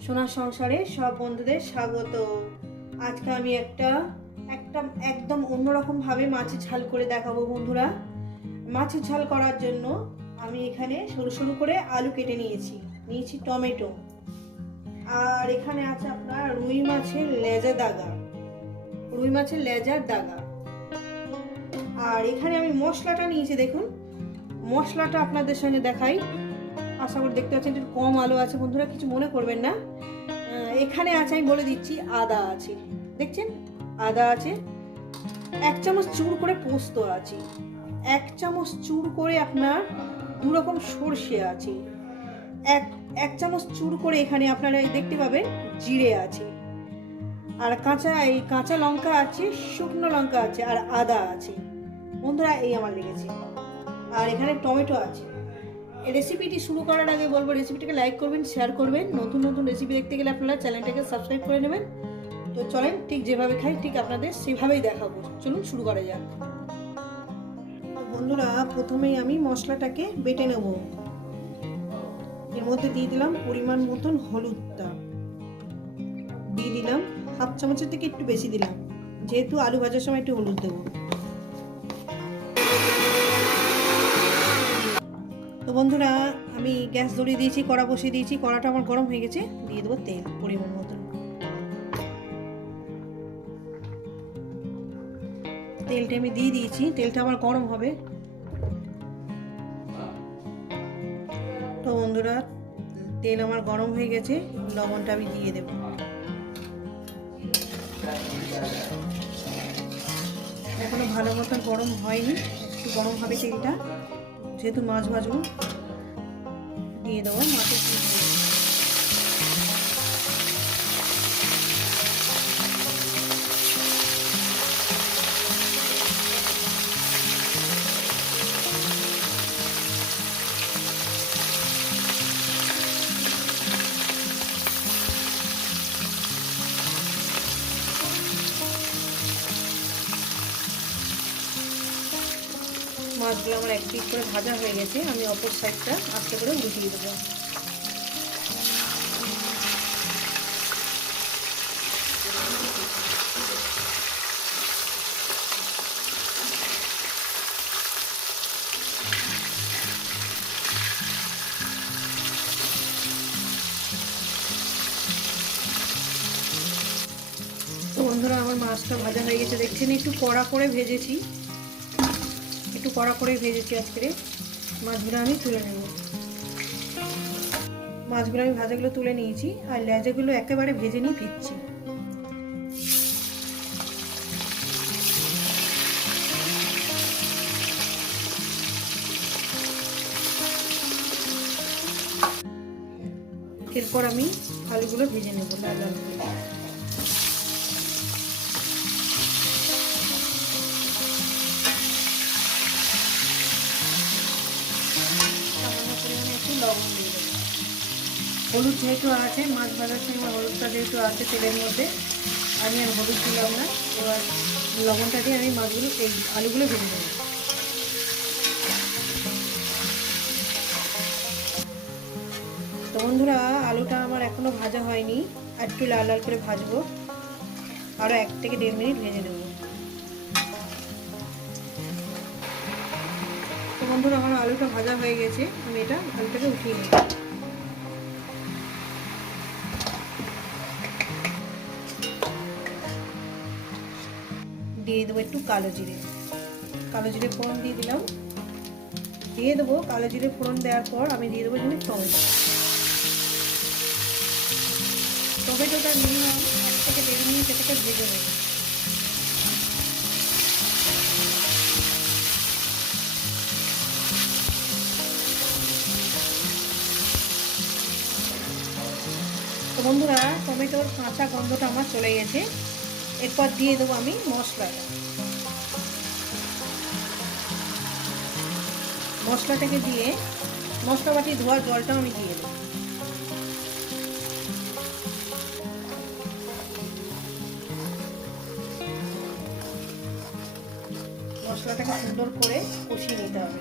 সোনার সংসারে সব বন্ধুদের স্বাগত। আজকে আমি একটা একটা একদম অন্যরকম ভাবে মাছের ঝাল করে দেখাবো বন্ধুরা। মাছের ঝাল করার জন্য আমি এখানে সরু সরু করে আলু কেটে নিয়েছি। নিয়েছি টমেটো। আর এখানে আছে আপনার রুই মাছের লেজা দাগা। রুই মাছের লেজার দাগা। আর এখানে আমি মশলাটা নিয়েছি, দেখুন। মশলাটা আপনাদের সঙ্গে দেখাই। আশা করি দেখতে পাচ্ছেন, একটু কম আলো আছে বন্ধুরা, কিছু মনে করবেন না। এখানে আছে, আমি বলে দিচ্ছি, আদা আছে। দেখছেন? আদা আছে, এক চামচ চুর করে পোস্ত আছে। এক চামচ চুর করে আপনার দু রকম সর্ষে আছে। এক এক চামচ চুর করে এখানে আপনারা দেখতে পাবেন, জিরে আছে। আর কাঁচা, এই কাঁচা লঙ্কা আছে, শুকনো লঙ্কা আছে, আর আদা আছে। বন্ধুরা, এই আমার লেগেছে। আর এখানে টমেটো আছে। রেসিপিটি শুরু করার আগে বলব রেসিপিটাকে লাইক করবেন শেয়ার করবেন। নতুন নতুন রেসিপি দেখতে গেলে আপনারা চ্যানেলটাকে সাবস্ক্রাইব করে নেবেন। তো চলেন, ঠিক যেভাবে খাই, ঠিক আপনাদের সেভাবেই দেখাবো। চলুন শুরু করা যাক। বন্ধুরা, প্রথমেই আমি মশলাটাকে বেটে নেব। এর মধ্যে দিয়ে দিলাম পরিমাণ মতন হলুদটা। দিয়ে দিলাম হাফ চামচের থেকে একটু বেশি দিলাম। যেহেতু আলু ভাজার সময় একটু হলুদ দেবো। তো বন্ধুরা, আমি গ্যাস ধরিয়ে দিয়েছি, কড়া বসিয়ে দিয়েছি, কড়াটা আমার গরম হয়ে গেছে, দিয়ে দেবো তেল, পরিমাণ মতন তেলটা আমি দিয়ে দিয়েছি, তেলটা আমার গরম হবে। তো বন্ধুরা, তেল আমার গরম হয়ে গেছে লবণটা আমি দিয়ে দেব। এখনও ভালো মতন গরম হয়নি, একটু গরম হবে তেলটা। যেহেতু মাছ ভাজবো দিয়ে দেবো মাছের মাছগুলো আমার এক পিস করে ভাজা হয়ে গেছে, আমি অপর সাইডটা আস্তে করে উল্টিয়ে দেবো। বন্ধুরা, আমার মাছটা ভাজা হয়ে গেছে। দেখছেন, একটু কড়া করে ভেজেছি। একটু কড়া করে ভেজেছি আজকে মাছগুলো আমি তুলে নেব। মাছগুলো আমি ভাজাগুলো তুলে নিয়েছি, আর লেজাগুলো একেবারে ভেজে নিয়ে ফিরছি। এরপর আমি আলুগুলো ভেজে নেব লাল করে। দেবো হলুদ যেহেতু আছে, মাছ ভাজার সময় হলুদটা যেহেতু আছে তেলের মধ্যে, আমি আর হলুদ দিলাম না। এবার লবণটা দিয়ে আমি মাছগুলো, এই আলুগুলো ভেজে দেবো তো বন্ধুরা, আলুটা আমার এখনও ভাজা হয়নি। আর একটু লাল লাল করে ভাজবো। আরও এক থেকে দেড় মিনিট ভেজে নেব। তো বন্ধুরা, আমার আলুটা ভাজা গেছে আমি এটা আলুটাকে উঠিয়ে নিই দিয়ে দেবো একটু কালো জিরে। কালো জিরে ফোড়ন দিয়ে দিলাম। দিয়ে দেবো কালো জিরে ফোড়ন দেওয়ার পর আমি দিয়ে দেবো এখানে টমেটো। টমেটোটা মিনিমাম এক থেকে দেড় মিনিট এটাকে ভেজে নেব। তো বন্ধুরা, টমেটোর কাঁচা গন্ধটা আমার চলে গেছে। এরপর দিয়ে দেবো আমি মশলাটা। মশলাটাকে দিয়ে মশলা বাটি ধোয়ার জলটাও আমি দিয়ে দেবো। মশলাটাকে সুন্দর করে কষিয়ে নিতে হবে।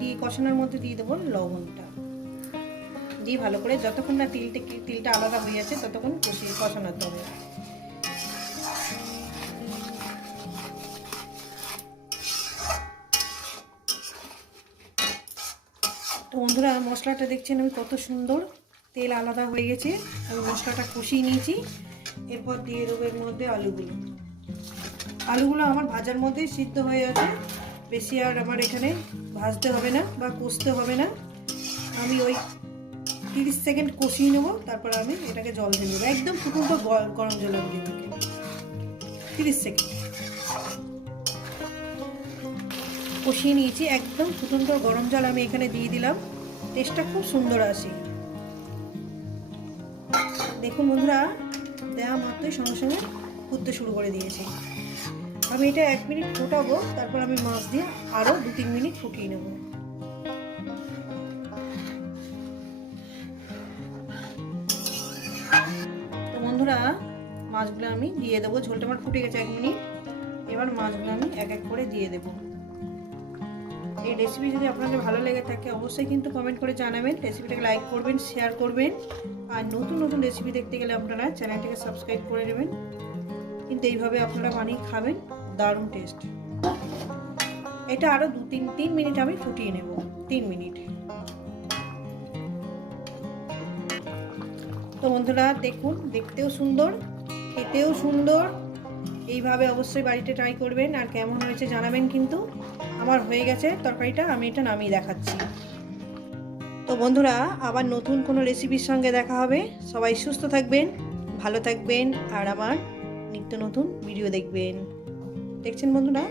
দিয়ে, কষানোর মধ্যে দিয়ে দেবো লবণটা। দিয়ে ভালো করে যতক্ষণ না তিলটা তিলটা আলাদা হয়ে যাচ্ছে ততক্ষণ কষিয়ে কষানোতে হবে তো বন্ধুরা, মশলাটা দেখছেন আমি কত সুন্দর। তেল আলাদা হয়ে গেছে, আমি মশলাটা কষিয়ে নিয়েছি। এরপর দিয়ে দেবো এর মধ্যে আলুগুলো। আলুগুলো আমার ভাজার মধ্যেই সিদ্ধ হয়ে আছে। বেশি আর আমার এখানে ভাজতে হবে না বা কষতে হবে না। আমি ওই তিরিশ সেকেন্ড কষিয়ে নেব, তারপর আমি এটাকে জল দিয়ে দেবো। একদম ফুটন্ত গরম জল আমি দিয়ে তিরিশ সেকেন্ড। কষিয়ে নিয়েছি, একদম ফুটন্ত গরম জল আমি এখানে দিয়ে দিলাম। টেস্টটা খুব সুন্দর আসে। দেখুন বন্ধুরা দেওয়া মাত্রই সঙ্গে সঙ্গে ফুটতে শুরু করে দিয়েছি। আমি এটা এক মিনিট ফোটাবো, তারপর আমি মাছ দিয়ে আরও দু তিন মিনিট ফুটিয়ে নেব। তো বন্ধুরা, মাছগুলো আমি দিয়ে দেবো। ঝোলটা আমার ফুটে গেছে এক মিনিট। এবার মাছগুলো আমি এক এক করে দিয়ে দেবো। এই রেসিপি যদি আপনাদের ভালো লেগে থাকে, অবশ্যই কিন্তু কমেন্ট করে জানাবেন। রেসিপিটাকে লাইক করবেন শেয়ার করবেন। আর নতুন নতুন রেসিপি দেখতে গেলে আপনারা চ্যানেলটাকে সাবস্ক্রাইব করে নেবেন। কিন্তু এইভাবে আপনারা বানিয়ে খাবেন, দারুণ টেস্ট এটা আরও দু তিন তিন মিনিট আমি ফুটিয়ে নেব, তিন মিনিট। তো বন্ধুরা, দেখুন, দেখতেও সুন্দর, খেতেও সুন্দর। এইভাবে অবশ্যই বাড়িতে ট্রাই করবেন, আর কেমন হয়েছে জানাবেন কিন্তু আমার হয়ে গেছে তরকারিটা, আমি এটা নামিয়ে দেখাচ্ছি। তো বন্ধুরা, আবার নতুন কোনো রেসিপির সঙ্গে দেখা হবে। সবাই সুস্থ থাকবেন, ভালো থাকবেন, আর আমার নিত্য নতুন ভিডিও দেখবেন। দেখছেন বন্ধুরা?